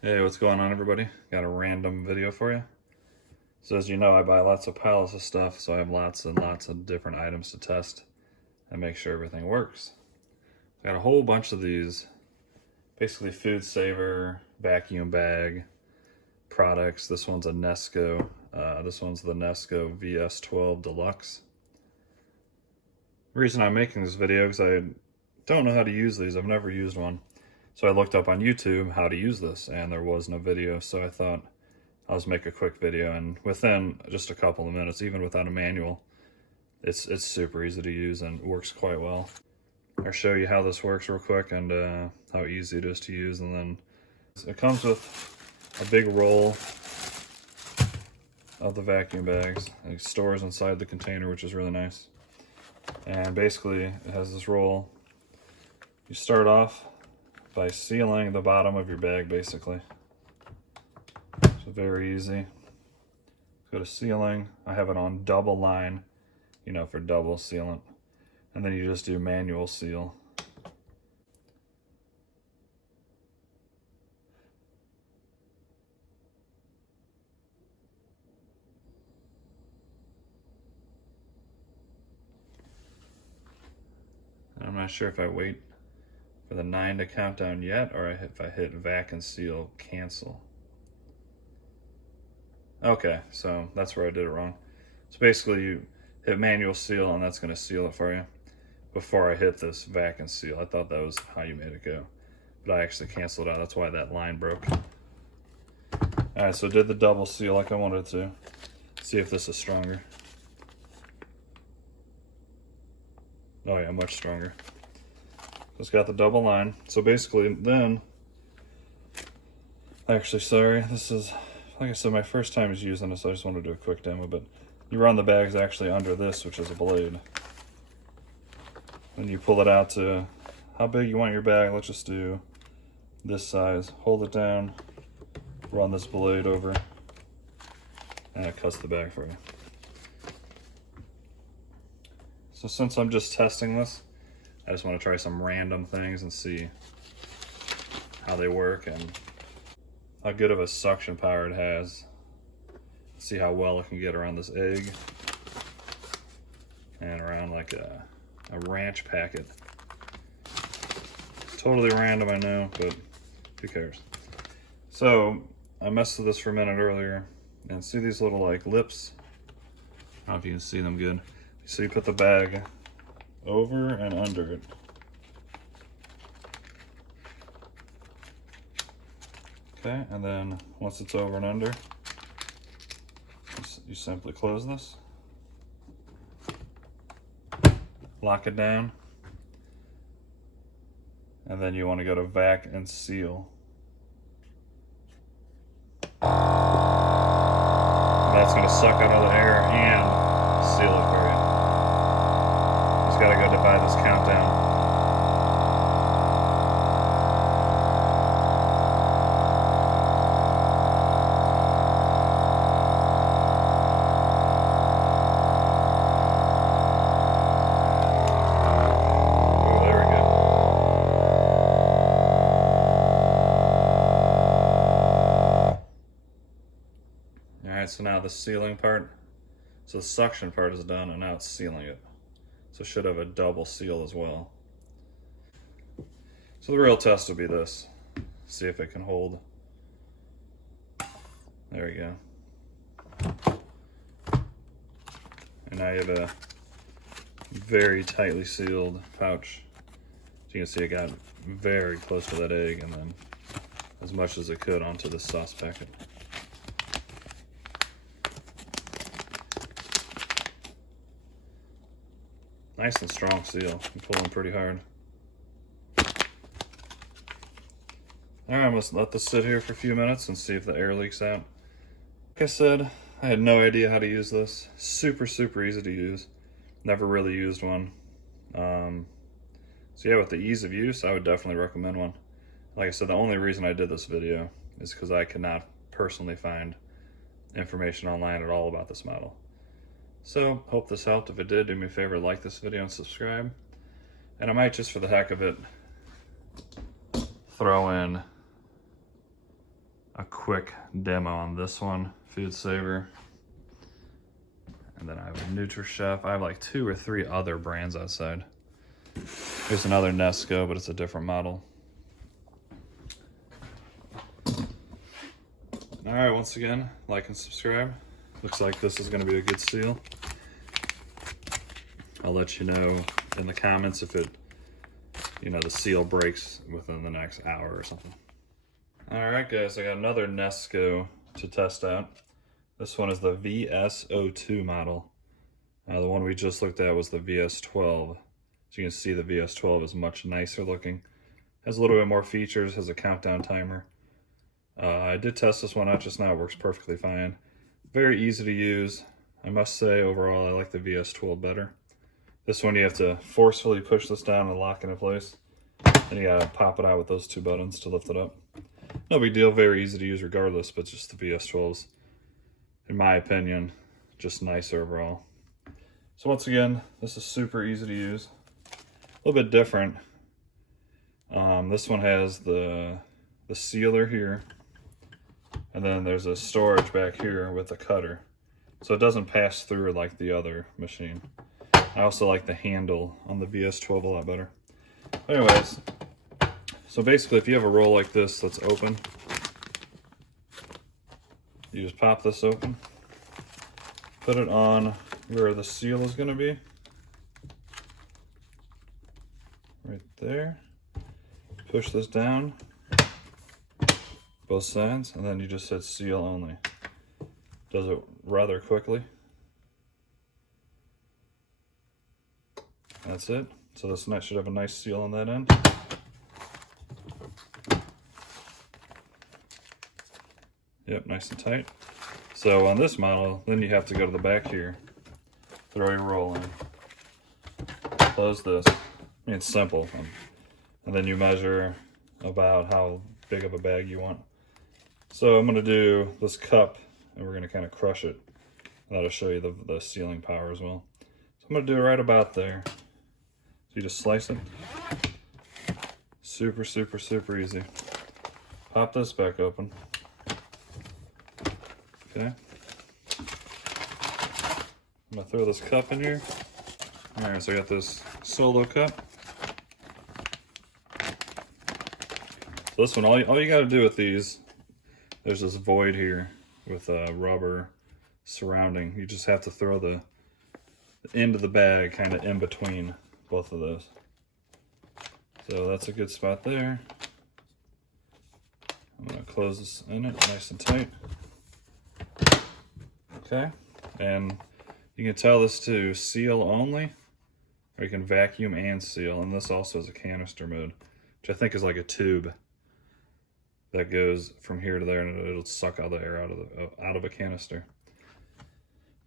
Hey, what's going on, everybody? Got a random video for you. So as you know, I buy lots of pallets of stuff, so I have lots and lots of different items to test and make sure everything works. I got a whole bunch of these, basically Foodsaver, vacuum bag products. This one's a Nesco. This one's the Nesco VS-12 Deluxe. The reason I'm making this video is I don't know how to use these. I've never used one. So I looked up on YouTube how to use this, and there was no video, so I thought I'll just make a quick video, and within just a couple of minutes, even without a manual, it's super easy to use and works quite well. I'll show you how this works real quick and how easy it is to use, and then it comes with a big roll of the vacuum bags. It stores inside the container, which is really nice. And basically, it has this roll. You start off by sealing the bottom of your bag, basically. So very easy. Go to sealing. I have it on double line, you know, for double sealant. And then you just do manual seal. And I'm not sure if I wait for the 9 to count down yet, or if I hit vac and seal cancel. Okay, so that's where I did it wrong. So basically you hit manual seal and that's gonna seal it for you before I hit this vac and seal. I thought that was how you made it go, but I actually canceled out. That's why that line broke. All right, so did the double seal like I wanted to. See if this is stronger. Oh yeah, much stronger. It's got the double line. So basically then, actually, sorry, this is, like I said, my first time is using this, so I just want to do a quick demo, but you run the bags actually under this, which is a blade. Then you pull it out to how big you want your bag. Let's just do this size. Hold it down, run this blade over, and it cuts the bag for you. So since I'm just testing this, I just want to try some random things and see how they work and how good of a suction power it has. See how well it can get around this egg and around like a ranch packet. Totally random, I know, but who cares? So I messed with this for a minute earlier, and see these little like lips? I don't know if you can see them good. So you put the bag over and under it. Okay, and then once it's over and under, you simply close this, lock it down, and then you want to go to vac and seal. And that's going to suck out all the air and seal it for you. Just got to go by this countdown. Alright, so now the sealing part, so the suction part is done, and now it's sealing it. So it should have a double seal as well. So the real test will be this. See if it can hold. There you go. And now you have a very tightly sealed pouch. So you can see it got very close to that egg, and then as much as it could onto the sauce packet. Nice and strong seal. I'm pulling pretty hard. Alright, I'm gonna let this sit here for a few minutes and see if the air leaks out. Like I said, I had no idea how to use this. Super easy to use. Never really used one. So yeah, with the ease of use, I would definitely recommend one. Like I said, the only reason I did this video is because I could not personally find information online at all about this model. So, hope this helped. If it did, do me a favor, like this video and subscribe. And I might, just for the heck of it, throw in a quick demo on this one, Foodsaver. And then I have a Nutria Chef. I have like 2 or 3 other brands outside. Here's another Nesco, but it's a different model. All right, once again, like and subscribe. Looks like this is gonna be a good seal. I'll let you know in the comments if it, the seal breaks within the next hour or something. All right, guys, I got another Nesco to test out. This one is the VS-02 model. The one we just looked at was the VS-12. So you can see the VS-12 is much nicer looking. Has a little bit more features, has a countdown timer. I did test this one out just now, it works perfectly fine. Very easy to use. I must say, overall, I like the VS-12 better. This one you have to forcefully push this down and lock it in place. And you gotta pop it out with those 2 buttons to lift it up. No big deal, very easy to use regardless, but just the VS-12's, in my opinion, just nicer overall. So once again, this is super easy to use. A little bit different. This one has the sealer here, and then there's a storage back here with a cutter. So it doesn't pass through like the other machine. I also like the handle on the VS-12 a lot better. Anyways, so basically if you have a roll like this that's open, you just pop this open, put it on where the seal is going to be, right there, push this down, both sides, and then you just hit seal only. Does it rather quickly. That's it. So this should have a nice seal on that end. Yep, nice and tight. So on this model, then you have to go to the back here, throw your roll in, close this. I mean, it's simple. And then you measure about how big of a bag you want. So I'm gonna do this cup, and we're gonna kind of crush it. And that'll show you the sealing power as well. So I'm gonna do it right about there. So you just slice it. Super, super, super easy. Pop this back open. Okay. I'm gonna throw this cup in here. All right, so I got this solo cup. So this one, all you gotta do with these, there's this void here with a rubber surrounding. You just have to throw the end of the bag kind of in between both of those. So that's a good spot there. I'm gonna close this in it nice and tight. Okay, and you can tell this to seal only, or you can vacuum and seal, and this also has a canister mode, which I think is like a tube that goes from here to there, and it'll suck all the air out of a canister.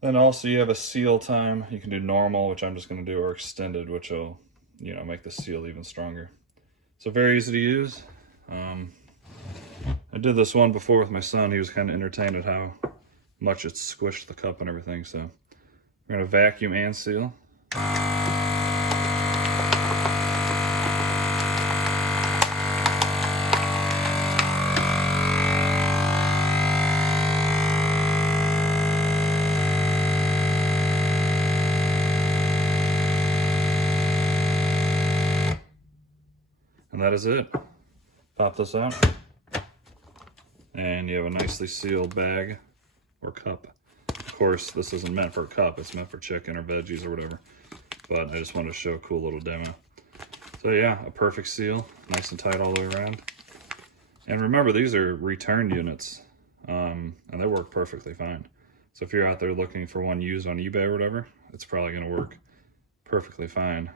Then also you have a seal time. You can do normal, which I'm just going to do, or extended, which will, make the seal even stronger. So very easy to use. I did this one before with my son. He was kind of entertained at how much it squished the cup and everything. So we're going to vacuum and seal. And that is it. Pop this out, and you have a nicely sealed bag or cup. Of course, this isn't meant for a cup, it's meant for chicken or veggies or whatever, but I just wanted to show a cool little demo. So yeah, a perfect seal, nice and tight all the way around. And remember, these are return units, and they work perfectly fine. So if you're out there looking for one used on eBay or whatever, it's probably gonna work perfectly fine.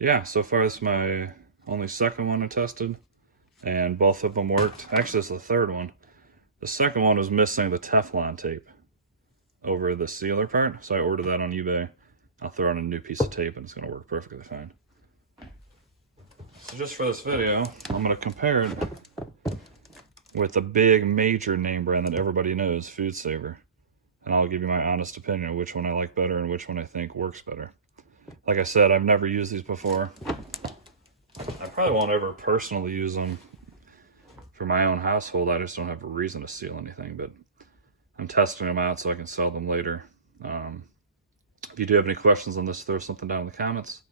Yeah, so far this is my only second one I tested, and both of them worked. Actually, it's the third one. The second one was missing the Teflon tape over the sealer part, so I ordered that on eBay. I'll throw on a new piece of tape and it's gonna work perfectly fine. So just for this video, I'm gonna compare it with the big major name brand that everybody knows, Foodsaver. And I'll give you my honest opinion of which one I like better and which one I think works better. Like I said, I've never used these before. I probably won't ever personally use them for my own household, I just don't have a reason to seal anything, but I'm testing them out so I can sell them later. If you do have any questions on this, throw something down in the comments.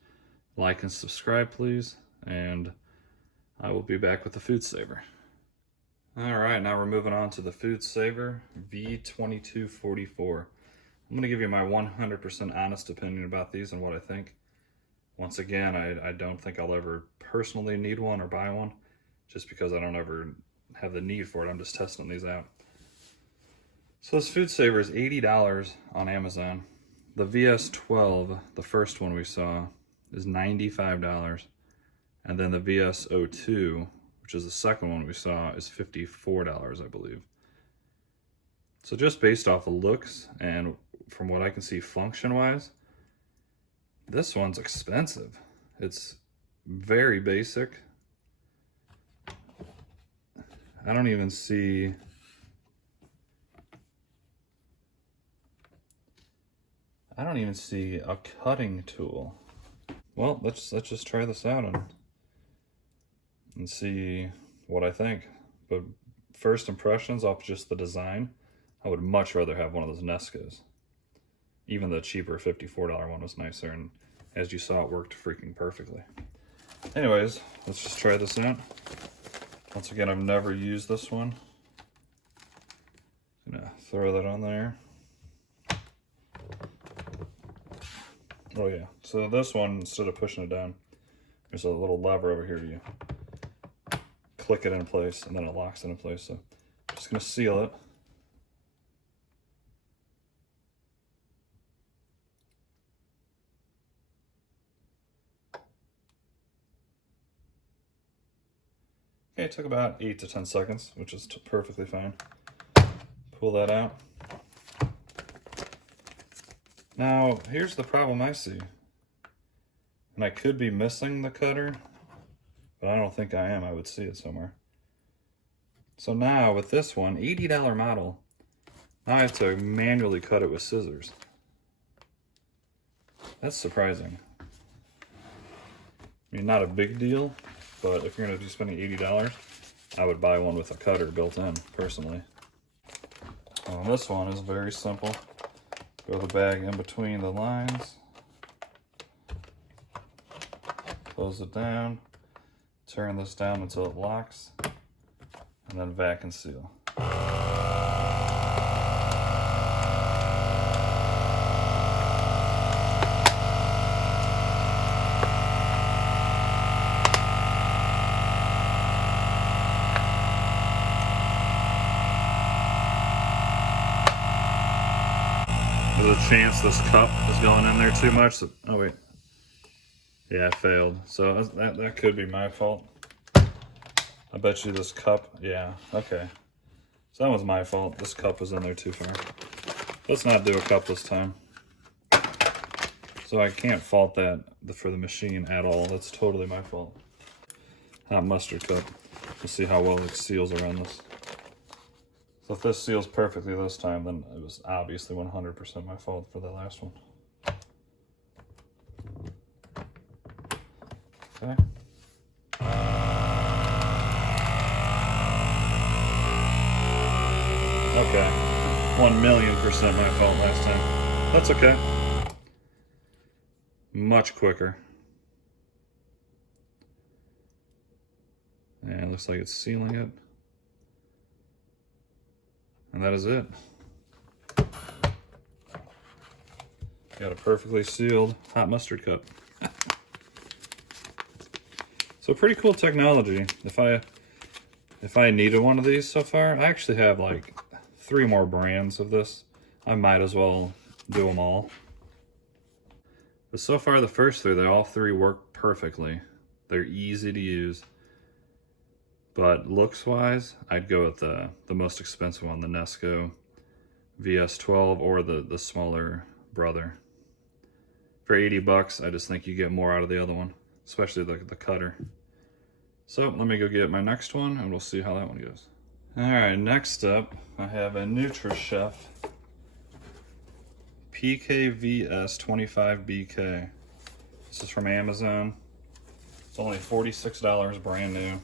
Like and subscribe, please, and I will be back with the Foodsaver. All right, now we're moving on to the Foodsaver V-2244. I'm going to give you my 100% honest opinion about these and what I think. Once again, I don't think I'll ever personally need one or buy one, just because I don't ever have the need for it. I'm just testing these out. So this Foodsaver is $80 on Amazon. The VS-12, the first one we saw, is $95. And then the VS-02, which is the second one we saw, is $54, I believe. So just based off of looks and from what I can see function-wise, this one's expensive. It's very basic. I don't even see... a cutting tool. Well, let's just try this out and see what I think. But first impressions off just the design, I would much rather have one of those Nescos. Even the cheaper $54 one was nicer, and as you saw, it worked freaking perfectly. Anyways, let's just try this out. Once again, I've never used this one. Gonna throw that on there. Oh yeah, so this one, instead of pushing it down, there's a little lever over here. You click it in place and then it locks it in place. So I'm just gonna seal it. Okay, it took about 8 to 10 seconds, which is perfectly fine. Pull that out. Now, here's the problem I see. And I could be missing the cutter, but I don't think I am. I would see it somewhere. So now, with this one, $80 model, now I have to manually cut it with scissors. That's surprising. I mean, not a big deal, but if you're going to be spending $80, I would buy one with a cutter built in, personally. This one is very simple. Throw the bag in between the lines, close it down, turn this down until it locks, and then vac and seal. There's a chance this cup is going in there too much. So, oh wait, yeah, I failed. So that could be my fault. I bet you this cup, yeah, okay. So that was my fault. This cup was in there too far. Let's not do a cup this time. So I can't fault that for the machine at all. That's totally my fault. Hot mustard cup. Let's see how well it seals around this. So if this seals perfectly this time, then it was obviously 100% my fault for the last one. Okay. Okay. 1,000,000% my fault last time. That's okay. Much quicker. And it looks like it's sealing it. And that is it. Got a perfectly sealed hot mustard cup. So pretty cool technology. If I needed one of these so far, I actually have like 3 more brands of this. I might as well do them all. But so far the first 3, they all 3 work perfectly. They're easy to use. But looks-wise, I'd go with the most expensive one, the Nesco VS-12 or the smaller brother. For 80 bucks, I just think you get more out of the other one, especially the cutter. So let me go get my next one and we'll see how that one goes. All right, next up, I have a Nutria Chef PK VS-25 BK. This is from Amazon. It's only $46 brand new.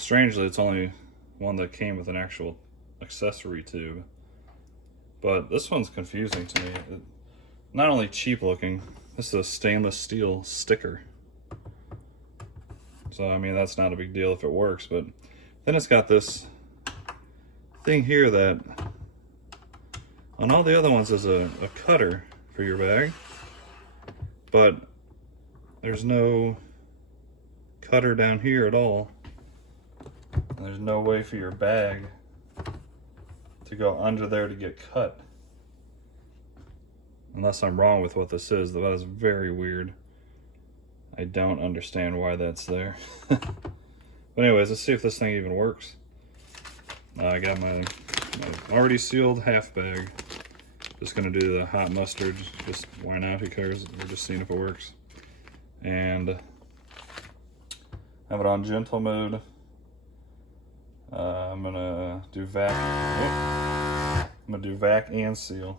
Strangely, it's only one that came with an actual accessory tube. But this one's confusing to me. Not only cheap looking, this is a stainless steel sticker. So, I mean, that's not a big deal if it works, but then it's got this thing here that on all the other ones is a cutter for your bag, but there's no cutter down here at all. And there's no way for your bag to go under there to get cut. Unless I'm wrong with what this is, that is very weird. I don't understand why that's there. But anyways, let's see if this thing even works. I got my already sealed half bag. Just gonna do the hot mustard, just why not, who cares? We're just seeing if it works. And have it on gentle mode. I'm gonna do vac. I'm gonna do vac and seal.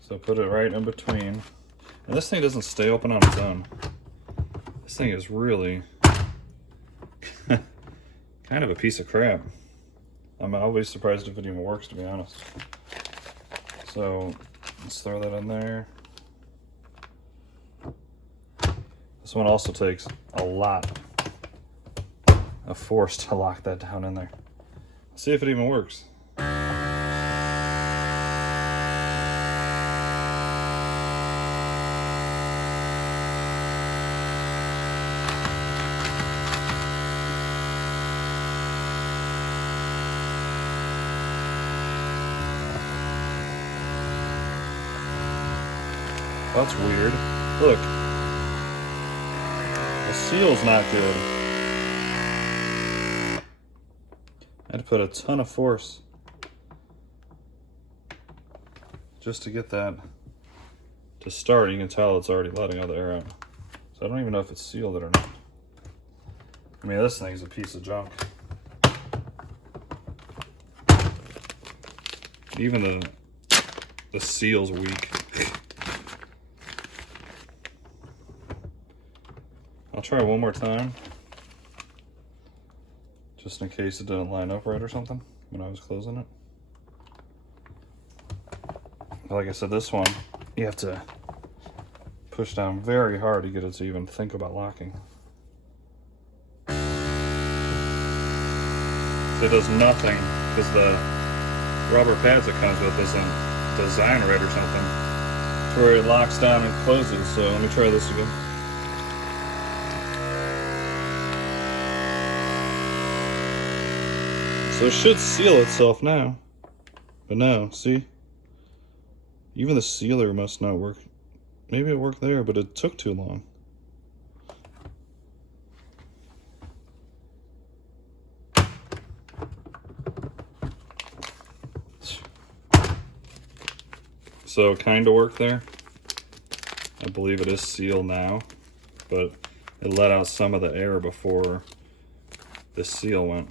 So put it right in between. And this thing doesn't stay open on its own. This thing is really kind of a piece of crap. I'm always surprised if it even works, to be honest. So let's throw that in there. This one also takes a lot of force to lock that down in there. Let's see if it even works. That's weird. Look. The seal's not good. I had to put a ton of force just to get that to start. You can tell it's already letting all the air out. So I don't even know if it's sealed it or not. I mean, this thing's a piece of junk. Even the seal's weak. I'll try one more time, just in case it didn't line up right or something when I was closing it. But like I said, this one, you have to push down very hard to get it to even think about locking. So it does nothing because the rubber pads it comes with isn't designed right or something to where it locks down and closes. So let me try this again. So it should seal itself now, but no, see? Even the sealer must not work. Maybe it worked there, but it took too long. So it kind of worked there. I believe it is sealed now, but it let out some of the air before the seal went.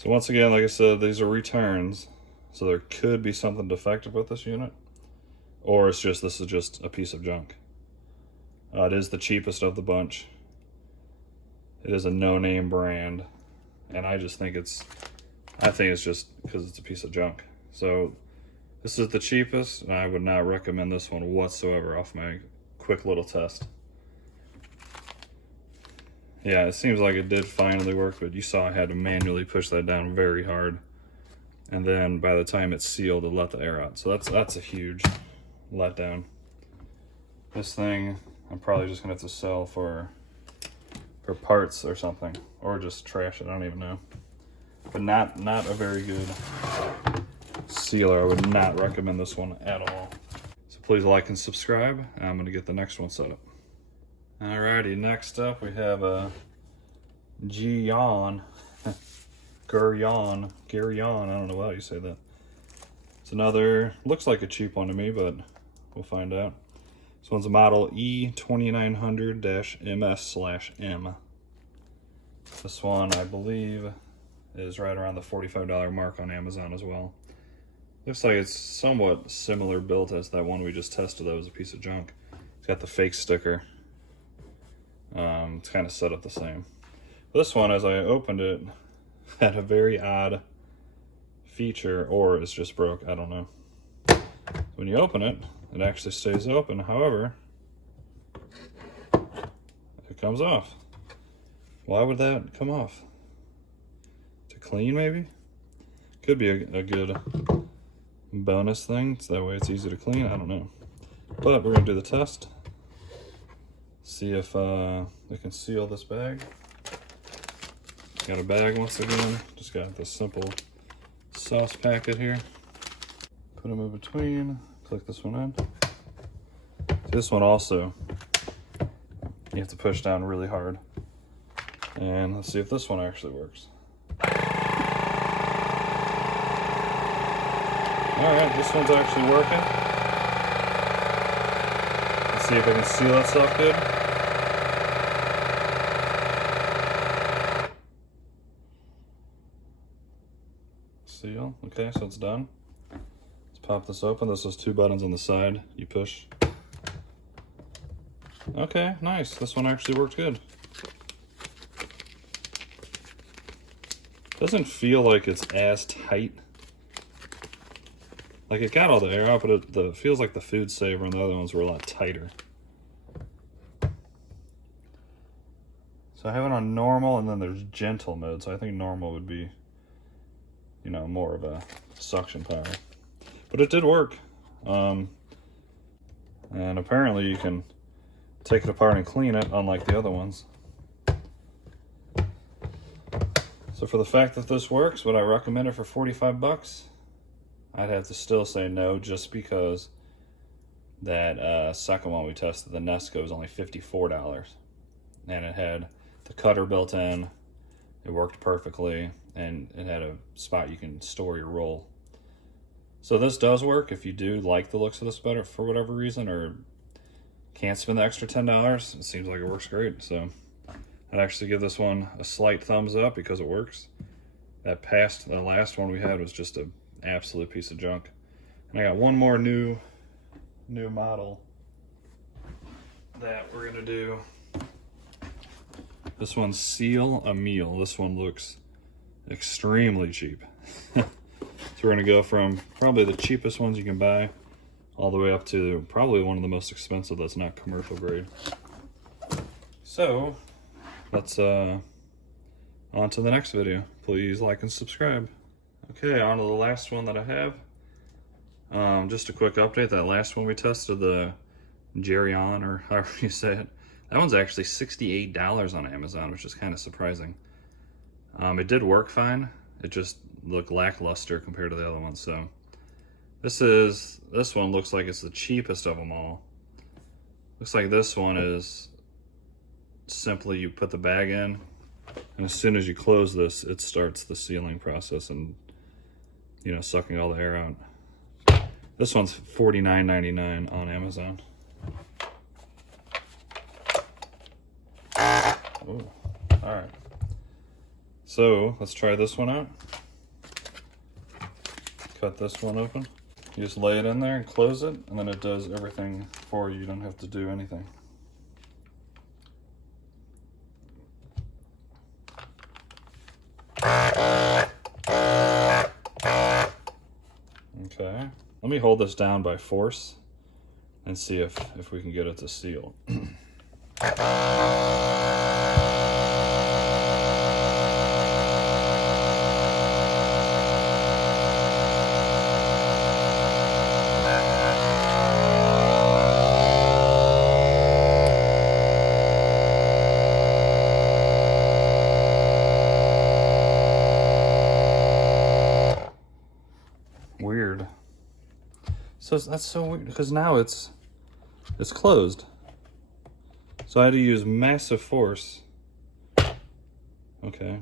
So once again, like I said, these are returns, so there could be something defective with this unit, or it's just, this is just a piece of junk. It is the cheapest of the bunch. It is a no-name brand, and I think it's just because it's a piece of junk. So this is the cheapest, and I would not recommend this one whatsoever off my quick little test. Yeah, it seems like it did finally work, but you saw I had to manually push that down very hard. And then by the time it's sealed, it let the air out. So that's a huge letdown. This thing, I'm probably just gonna have to sell for parts or something, or just trash it, I don't even know. But not a very good sealer. I would not recommend this one at all. So please like and subscribe. I'm gonna get the next one set up. Alrighty, next up we have a Jiyeon Curry, I don't know how you say that. It's another, looks like a cheap one to me, but we'll find out. This one's a model E2900-MS/M. This one, I believe, is right around the $45 mark on Amazon as well. Looks like it's somewhat similar built as that one we just tested that was a piece of junk. It's got the fake sticker. It's kind of set up the same. This one, as I opened it, had a very odd feature, or it's just broke, I don't know. When you open it, it actually stays open. However, it comes off. Why would that come off? To clean, maybe? Could be a good bonus thing, so that way it's easy to clean, I don't know. But we're gonna do the test. See if we can seal this bag. Got a bag once again. Just got this simple sauce packet here. Put them in between. Click this one in. This one also, you have to push down really hard. And let's see if this one actually works. Alright, this one's actually working. Let's see if I can seal itself good. Seal. Okay, so it's done. Let's pop this open. This has 2 buttons on the side. You push. Okay, nice. This one actually worked good. Doesn't feel like it's as tight. Like it got all the air out, but it feels like the Foodsaver and the other ones were a lot tighter. So I have it on normal, and then there's gentle mode. So I think normal would be, you know, more of a suction power. But it did work. And apparently you can take it apart and clean it, unlike the other ones. So for the fact that this works, would I recommend it for 45 bucks? I'd have to still say no, just because that second one we tested, the Nesco, was only $54. And it had the cutter built in, it worked perfectly, and it had a spot you can store your roll. So this does work if you do like the looks of this better for whatever reason, or can't spend the extra $10. It seems like it works great. So I'd actually give this one a slight thumbs up because it works. The last one we had was just an absolute piece of junk. And I got one more new model that we're gonna do. This one's Seal a Meal. This one looks extremely cheap. So we're gonna go from probably the cheapest ones you can buy all the way up to probably one of the most expensive that's not commercial grade. So let's on to the next video. Please like and subscribe. Okay, on to the last one that I have. Just a quick update. That last one we tested, the Jiyeon, or however you say it, that one's actually $68 on Amazon, which is kind of surprising. It did work fine. It just looked lackluster compared to the other ones. So this one looks like it's the cheapest of them all. Looks like this one is simply you put the bag in, and as soon as you close this, it starts the sealing process and, you know, sucking all the air out. This one's $49.99 on Amazon. Oh, all right. So let's try this one out. Cut this one open. You just lay it in there and close it, and then it does everything for you. You don't have to do anything. Okay. Let me hold this down by force and see if we can get it to seal. Weird. So that's so weird, because now it's closed. So I had to use massive force. Okay.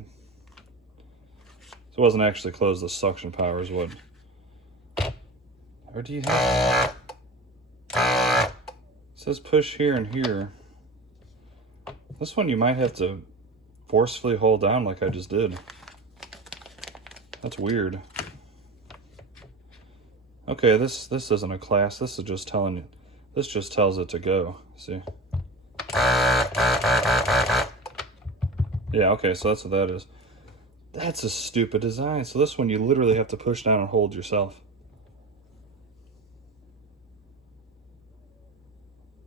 So it wasn't actually closed, the suction power is what. Or do you have? It says push here and here. This one you might have to forcefully hold down like I just did. That's weird. Okay, this isn't a class. This is just telling you. This just tells it to go, see? Yeah, okay, so that's what that is. That's a stupid design. So this one you literally have to push down and hold yourself.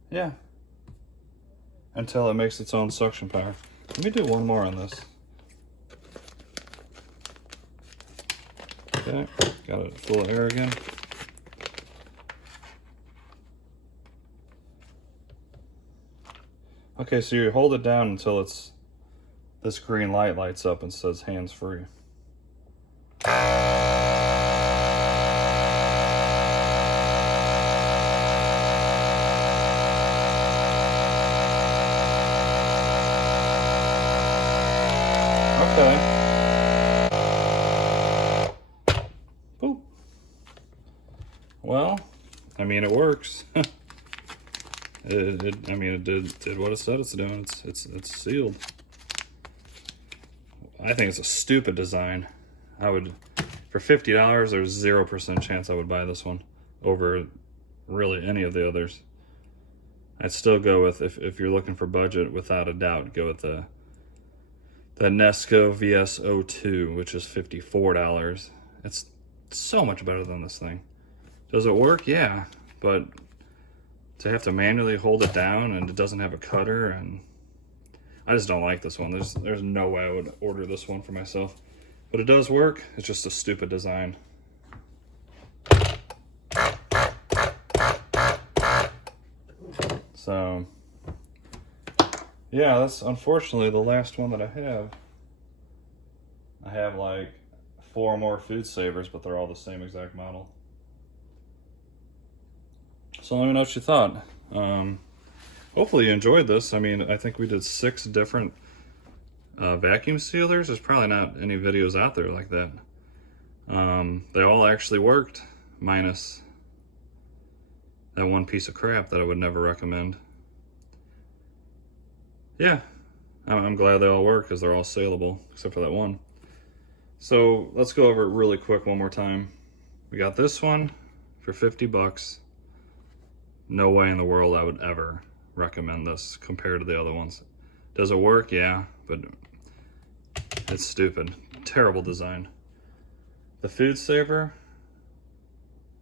Yeah. Until it makes its own suction power. Let me do one more on this. Okay, got it full of air again. Okay, so you hold it down until this green light lights up and says hands free. Okay. Boop. Well, I mean, it works. I mean, it did what it said it's doing. It's sealed. I think it's a stupid design. I would, for $50, there's 0% chance I would buy this one over really any of the others. I'd still go with, if you're looking for budget, without a doubt, go with the Nesco VS-02, which is $54. It's so much better than this thing. Does it work? Yeah, but to have to manually hold it down and it doesn't have a cutter, and I just don't like this one. There's no way I would order this one for myself. But it does work. It's just a stupid design. So, yeah, that's unfortunately the last one that I have. I have like 4 more Foodsavers, but they're all the same exact model. So let me know what you thought. Hopefully you enjoyed this. I mean, I think we did 6 different vacuum sealers. There's probably not any videos out there like that. They all actually worked, minus that one piece of crap that I would never recommend. Yeah, I'm glad they all work because they're all saleable, except for that one. So let's go over it really quick one more time. We got this one for 50 bucks. No way in the world I would ever recommend this compared to the other ones. Does it work? Yeah, but it's stupid. Terrible design. The Foodsaver,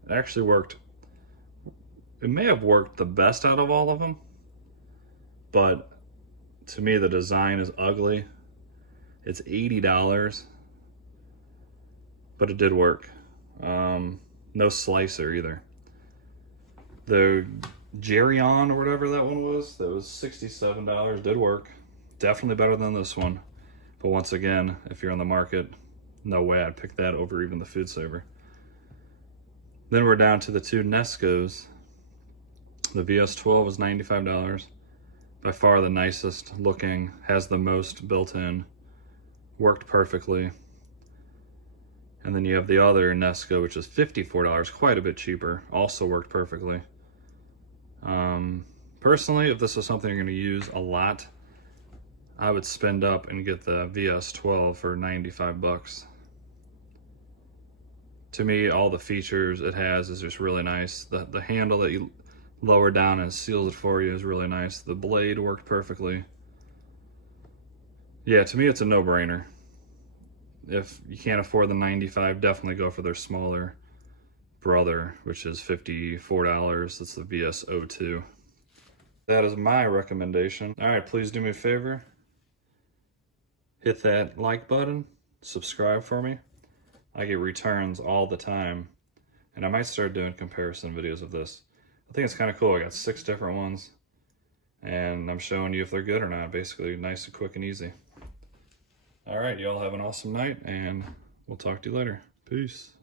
it actually worked. It may have worked the best out of all of them, but to me the design is ugly. It's $80, but it did work. No slicer either. The Jiyeon or whatever that one was, that was $67, did work. Definitely better than this one. But once again, if you're on the market, no way I'd pick that over even the Foodsaver. Then we're down to the 2 Nescos. The VS-12 was $95. By far the nicest looking, has the most built in, worked perfectly. And then you have the other Nesco, which is $54, quite a bit cheaper, also worked perfectly. Personally, if this was something you're going to use a lot, I would spend up and get the VS-12 for 95 bucks. To me, all the features it has is just really nice. The handle that you lower down and seals it for you is really nice. The blade worked perfectly. Yeah, to me it's a no-brainer. If you can't afford the 95, definitely go for their smaller brother, which is $54. That's the VS-02. That is my recommendation. All right, please do me a favor. Hit that like button, subscribe for me. I get returns all the time, and I might start doing comparison videos of this. I think it's kind of cool. I got 6 different ones, and I'm showing you if they're good or not. Basically, nice and quick and easy. All right, y'all have an awesome night, and we'll talk to you later. Peace.